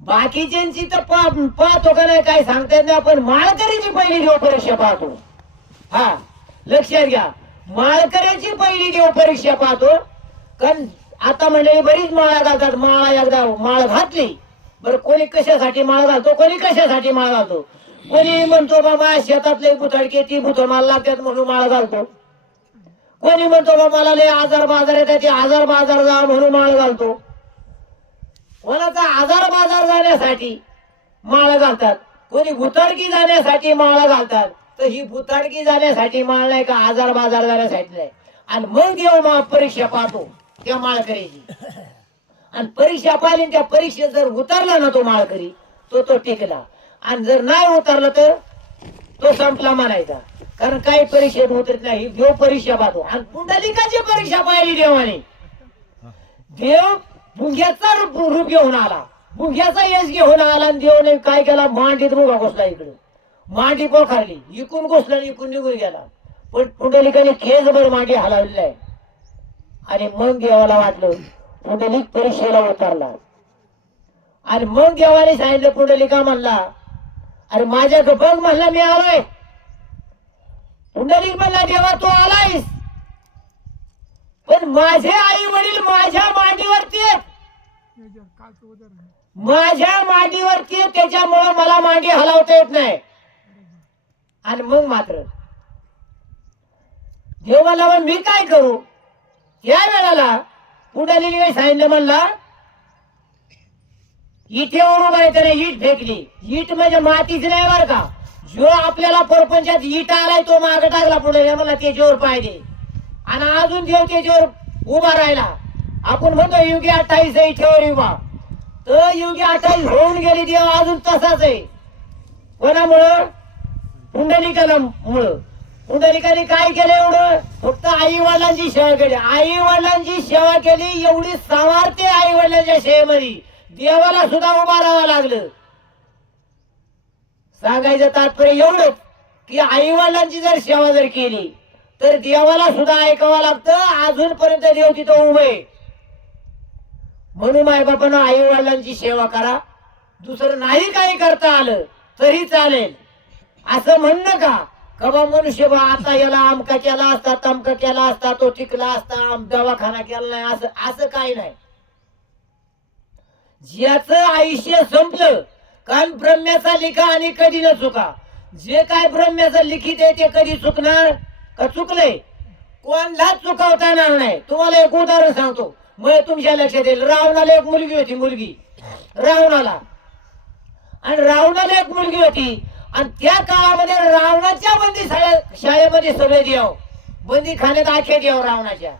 बाकीच्यांची तर पा- पाहतो का नाही काय सांगता येत नाही आपण. माळकरीची पहिली देव परीक्षा पाहतो. हा लक्षात घ्या. माळकऱ्याची पहिली देव परीक्षा पाहतो. कारण आता म्हणले बरीच माळा घालतात. माळा एकदा माळ घातली. बरं कोणी कशासाठी माळ घालतो? कोणी कशासाठी माळ घालतो? कोणी म्हणतो बाबा शेतातले बुथडके ती बुथ मला लागतात म्हणून माळ घालतो. कोणी म्हणतो बा मला लय आजार बाजार येतात ते आजार बाजार जा म्हणून माळ घालतो. कोणाचा आजार बाजार जाण्यासाठी माळ घालतात. कोणी भुताडकी जाण्यासाठी माळ घालतात. तर ही भुताडकी जाण्यासाठी माळ नाही का आजार बाजार जाण्यासाठी नाही. आणि मग देव मग परीक्षा पाहतो त्या माळकरीची. आणि परीक्षा पाहिली त्या परीक्षेत जर उतरला ना तो माळकरी तो तो टिकला. आणि जर नाही उतरला तर तो संपला म्हणायचा. कारण काही परीक्षेत उतरत नाही. देव परीक्षा पाहतो. आणि पुंडलिकाची परीक्षा पाहिली देवाने. देव भुंग्याचा रूप घेऊन आला. भुंग्याचा यश घेऊन आला आणि देवने काय केला? मांडीत मुगा घुसला इकडे मांडी पोखारली. इकून घुसला इकून निघून गेला. पण पुंडलिकाने खेचभर मांडी हलवलेली आहे आणि मग देवाला वाटलं पुंडलिक परीक्षेला उतरला. आणि मग देवाने सांगितलं पुंडलिका म्हणला अरे माझ्या बघ म्हणला मी आलोय. पुंडलिक म्हणला देवा तू आलायस. पण माझे आई वडील माझ्या मांडीवरती आहेत. माझ्या मांडीवरती त्याच्यामुळं मला मांडी हलवता येत नाही. आणि मग मात्र देव म्हणला मी काय करू? या वेळेला पुढाली सांगितलं म्हणला इथेवर उभारायचं नाही ईट फेकली. ईट म्हणजे मातीच नाही बरं का? जो आपल्याला परपंचात ईट आलाय तो माग टाकला पुढे. मला त्याच्यावर पाहिजे आणि अजून देव त्याच्यावर उभा राहिला. आपण म्हणतो युगी अठ्ठावीस आहे इथेवर युवा तर युगी अठ्ठावीस होऊन गेली देव अजून तसाच आहे. कोणामुळं? पुंडलिकाला मुळ पुंडलिकाने काय केलं एवढं? फक्त आई वडिलांची सेवा केली. आई वडिलांची सेवा केली एवढी सामर्थ्य आई वडिलांच्या सेवेमध्ये. देवाला सुद्धा उभा राहावं लागलं. सांगायचं तात्पर्य एवढंच की आई वडिलांची जर सेवा जर केली तर देवाला सुद्धा ऐकावं लागतं. अजूनपर्यंत देव तिथं उभे म्हणून म्हणून मायबापानं आई वडिलांची सेवा करा. दुसरं नाही काही करता आलं तरी चालेल. असं म्हणणं का? कबा मनुष्य बा आता याला आमका केला असता तमका केला असता तो टिकला असता दवाखाना केला नाही असं असं काही नाही. ज्याच आयुष्य संपलं कारण ब्रह्म्याचा लिखा आणि कधी न चुका. जे काय ब्रह्म्याचं लिखित आहे ते कधी चुकणार? का चुकलंय? कोणलाच चुकवता येणार नाही? तुम्हाला एक उदाहरण सांगतो. मग तुमच्या लक्षात येईल रावणाला एक मुलगी होती मुलगी. रावणाला. आणि रावणाला एक मुलगी होती. आणि त्या काळामध्ये रावणाच्या बंदी शाळे- शाळेमध्ये सगळे देव. बंदी खाण्यात आखे देव रावणाच्या.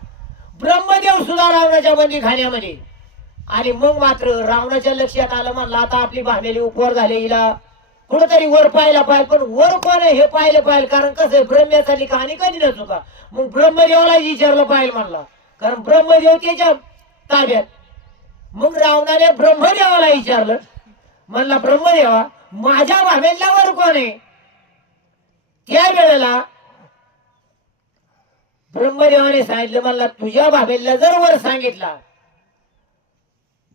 ब्रह्मदेव सुद्धा रावणाच्या बंदी खाण्यामध्ये. आणि मग मात्र रावणाच्या लक्षात आलं म्हणलं आता आपली भामेली उपवर झाले हिला. कुठंतरी वर पाहायला पाहिजे पण वर कोण आहे हे पाहिलं पाहिजे कारण कसं आहे ब्रह्म्याचा कहाणी कधी नसू का? मग ब्रह्मदेवाला विचारलं पाहिजे म्हणला. कारण ब्रह्मदेव त्याच्या ताब्यात. मग रावणाने ब्रह्मदेवाला विचारलं. म्हणला ब्रह्मदेवा माझ्या भावेला वर कोण आहे त्या वेळेला ब्रह्मदेवाने सांगितलं म्हणला तुझ्या भावेला जर वर सांगितला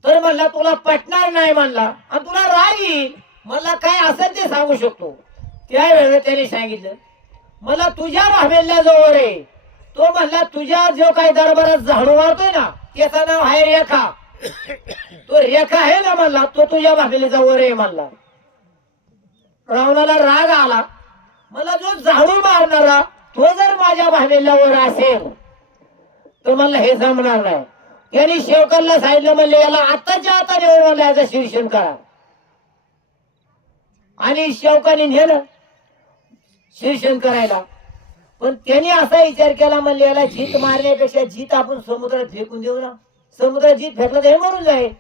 तर म्हणला तुला पटणार नाही म्हणला आणि तुला राग येईल. मला काय असं ते सांगू शकतो. त्यावेळेला त्याने सांगितलं मला तुझ्या भावेला जवळ आहे तो म्हणला तुझ्या जो काही दरबारात झाडू मारतोय ना त्याचं नाव आहे रेखा. तो रेखा आहे ना म्हणला तो तुझ्या भावेलीचा वर आहे म्हणला. रावणाला राग आला. मला जो झाडू मारणारा तो जर माझ्या भावेला वर असेल तर मला हे जमणार नाही. त्यांनी शेवकांना सांगितलं म्हणले याला आताच्या आता नेऊन म्हणलं याचं शीर्षण करा. आणि शेवकाने नेलं. शीर्षण करायला. पण त्यांनी असा विचार केला म्हणले याला जीत मारण्यापेक्षा जीत आपण समुद्रात फेकून देऊ ना. समुद्रात जीत फेकला तर हे मरून जाईल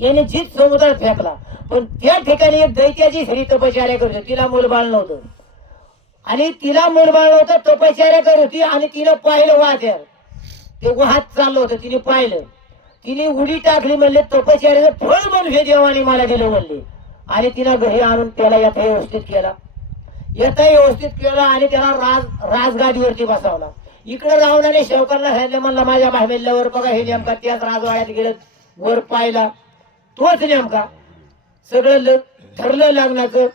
याने जीत समुद्रात फेकला. पण त्या ठिकाणी एक दैत्याची श्री तपश्चर्या करत होती. तिला मुलबाळ नव्हतं. आणि तिला मूलबाळ नव्हतं तपश्चर्या करत होती आणि तिनं पाहिलं वाद्यार ते वाहत चाललं होतं तिने पाहिलं. तिने उडी टाकली म्हणले तपश्चर्याचं फळ म्हणून हे देवाने मला दिलं म्हणले. आणि तिला घरी आणून त्याला यथा व्यवस्थित केला. येता व्यवस्थित केलं आणि त्याला राज राजगादीवरती बसवला. इकडे रावणाने शेवकांना सांगितलं म्हणला माझ्या भामेल्यावर बघा हे नेमका त्याच राजवाड्यात गेलं वर पाहिला. तोच नेमका सगळं लग ठरलं लग्नाचं.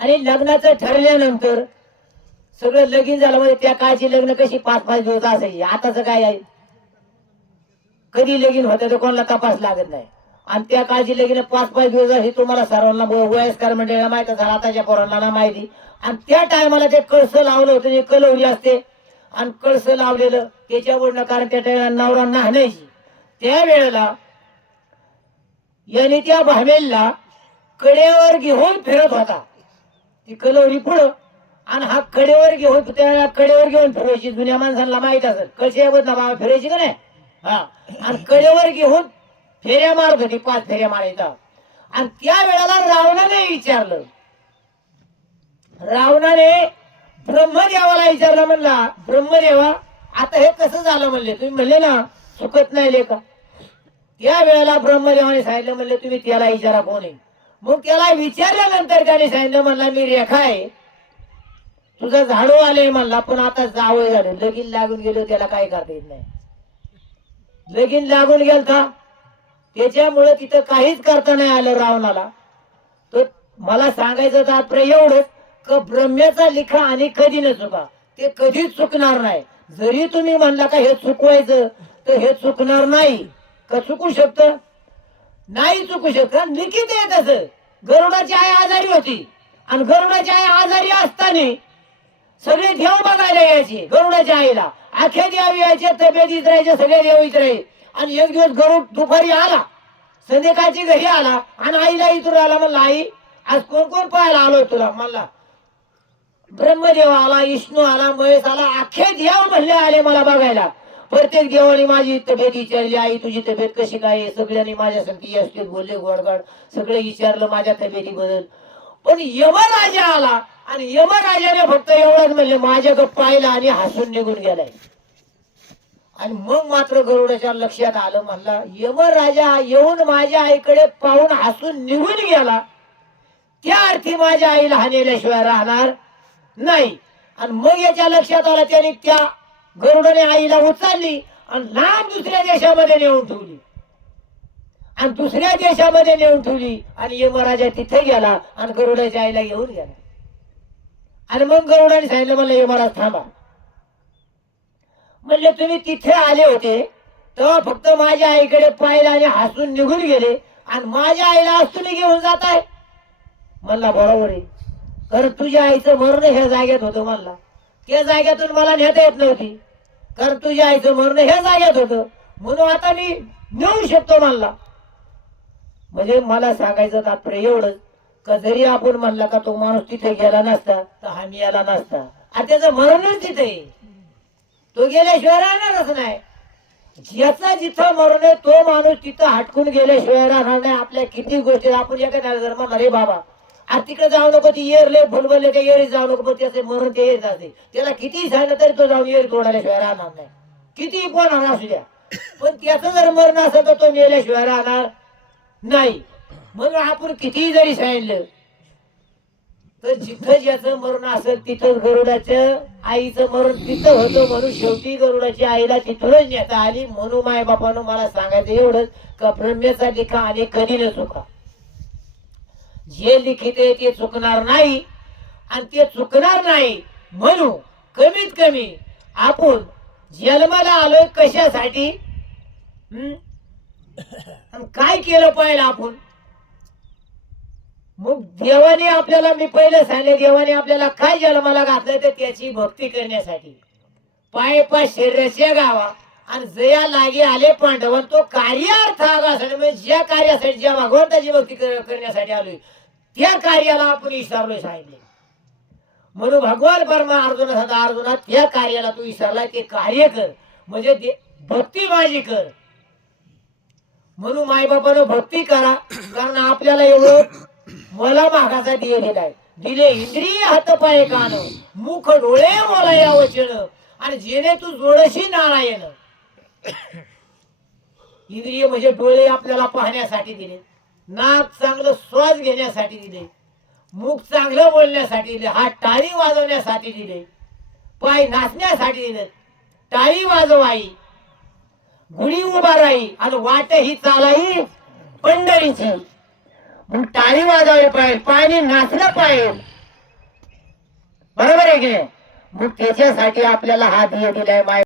आणि लग्नाचं ठरल्यानंतर सगळं लगीन झालं. म्हणजे त्या काळची लग्न कशी पाच पाच दिवस असायची? आताच काय आहे? कधी लगीन होतं तर कोणाला तपास लागत नाही. आणि त्या काळजीला लगीन पाच पाच दिवस हे तुम्हाला सर्वांना वयस्कर मंडळीला माहीत असेल आताच्या पोरांना ना माहिती. आणि त्या टायमाला ते कळसं लावलं होतं जे कलवली असते. आणि कळसं लावलेलं त्याच्यावरनं कारण त्या टायमाला नवरा नाहण्याची. त्या वेळेला याने त्या भामेलला कडेवर घेऊन फिरत होता. ती कलवली पुढं आणि हा कडेवर घेऊन त्या कडेवर घेऊन फिरवायची जुन्या माणसांना माहीत असेल. कळशी ना बाबा फिरायची का नाही? हा. आणि कडेवर घेऊन फेऱ्या मारत होती पाच फेऱ्या मारायचा आणि त्या वेळेला रावणाने विचारलं. रावणाने ब्रह्मदेवाला विचारलं म्हणला ब्रह्मदेवा आता हे कसं झालं म्हणले? तुम्ही म्हणले ना चुकत नाही लेखा. त्या वेळेला ब्रह्मदेवाने सांगितलं म्हणले तुम्ही त्याला विचारा कोण. आहे मग त्याला विचारल्यानंतर त्याने सांगितलं म्हणला मी रेखा आहे. तुझं झाडू आले म्हणला पण आता जावं झालं. लगीन लागून गेलो त्याला काय करता येत नाही. लगीन लागून गेलता. त्याच्यामुळे तिथं काहीच करता नाही आलं रावणाला. तर मला सांगायचं तात्पर्य एवढंच का ब्रह्म्याचा लिखा आणि कधी न चुका. ते कधीच चुकणार नाही. जरी तुम्ही म्हणला का हे चुकवायचं तर हे चुकणार नाही. का चुकू शकत? नाही चुकू शकत. लिखित आहे तसं. गरुडाची आई आजारी होती. आणि गरुडाची आई आजारी असताना सगळे देव बघायला यायचे गरुडाच्या आईला. आख्या देव यायचे तब्येत इतरायचे सगळे देव इतराय आणि एक दिवस गरुड दुपारी आला. संध्याकाळची घरी आला आणि आईला इथून आला म्हणला आई आज कोण कोण पाहायला आलोय तुला? म्हणला ब्रह्मदेव आला विष्णू आला महेश आला अख्खे देव म्हणले आले मला बघायला. प्रत्येक देवाने माझी तब्येत विचारली आई तुझी तब्येत कशी काय सगळ्यांनी माझ्या असते बोलले गोडगाड सगळे विचारलं माझ्या तब्येतीबद्दल. पण यमराजा आला आणि यमराजाने फक्त एवढंच म्हणले माझ्याकडे आईला आणि हसून निघून गेलाय. आणि मग मात्र गरुडाच्या लक्षात आलं म्हणला यमराजा येऊन माझ्या आईकडे पाहून हसून निघून गेला. त्या अर्थी माझ्या आईला हानेल्याशिवाय राहणार नाही. आणि मग याच्या लक्षात आलं त्याने त्या गरुडाने आईला उचलली आणि लांब दुसऱ्या देशामध्ये नेऊन ठेवली. आणि दुसऱ्या देशामध्ये नेऊन ठेवली आणि यमराजा तिथे गेला आणि गरुडाच्या आईला घेऊन गेला. आणि मग गरुडाने सांगितलं मला यमराज थांबा. म्हणले तुम्ही तिथे आले होते तेव्हा फक्त माझ्या आईकडे पाहिलं आणि हसून निघून गेले. आणि माझ्या आईला हसून घेऊन जात आहे म्हणला बरोबर आहे. कारण तुझ्या आईचं मरण ह्या जागेत होतं म्हणला. त्या जागेतून मला नेता येत नव्हती. कारण तुझ्या आईचं मरण ह्या जागेत होतं. म्हणून आता मी नेऊ शकतो म्हणला. म्हणजे मला सांगायचं तात्पर्य एवढंच का जरी आपण म्हणला का तो माणूस तिथे गेला नसता तर हा मिळाला नसता. आणि त्याचं मरणच तिथे आहे. तो गेल्याशिवाय राहणारच नाही. ज्याचा जिथं मरण आहे तो माणूस तिथं हटकून गेल्याशिवाय राहणार नाही. आपल्या किती गोष्टी आपण एखाद्या जर अरे रे बाबा आज तिकडे जाऊ नको ती येरले फुलबले त्या येरी जाऊ नको. पण त्याचे मरण ते येत असते. त्याला किती सांगितलं तरी तो जाऊन येरी तोडाल्याशिवाय राहणार नाही. किती कोण असू द्या. पण त्याचं जर मरण असेल तर तो मेल्याशिवाय राहणार नाही. मग आपण कितीही जरी सांगितलं तर जिथं ज्याचं मरण असेल तिथं गरुडाचं आईचं मरण तिथं होतं म्हणून शेवटी गरुडाची आईला तिथूनच नेता आली. म्हणून माय बापानं मला सांगायचं एवढंच का ब्रह्म्याचा लिखा आणि कधी न चुका. जे लिखिते आहे ते चुकणार नाही आणि ते चुकणार नाही म्हणून कमीत कमी आपण जन्माला आलोय कशासाठी? आणि काय केलं पाहिजे आपण? मग देवाने आपल्याला मी पहिले सांगले देवाने आपल्याला काय जन्माला घातलं तर त्याची भक्ती करण्यासाठी. पाय पाय शरीराच्या गावा आणि जया लागे आले पांडव तो कार्यार्थ आगासाठी म्हणजे ज्या कार्यासाठी ज्या भगवंताची भक्ती करण्यासाठी आलोय त्या कार्याला आपण विसरलोय सांगितले म्हणून भगवान परमा अर्जुन सदा अर्जुना त्या कार्याला तू विसरलाय ते कार्य कर. म्हणजे ते भक्ती माझी कर. म्हणून मायबापानं भक्ती करा कारण आपल्याला एवढं मला मागाचा दिलेला दिलाय दिले इंद्रिय हातपाय कान मुख डोळे मला या वचन आणि जेणे तू जोडशी नारायण. इंद्रिय म्हणजे डोळे आपल्याला पाहण्यासाठी दिले. नाक चांगलं श्वास घेण्यासाठी दिले. मुख चांगलं बोलण्यासाठी दिले. हात टाळी वाजवण्यासाठी दिले. पाय नाचण्यासाठी दिले. टाळी वाजवाई. गुढी उभा राही आणि वाट ही चालाही पंढरीची. मग टाळी वाजवली पाहिजे पाणी नाचलं पाहिजे. बरोबर आहे की मग त्याच्यासाठी आपल्याला हा दिय दिलाय माय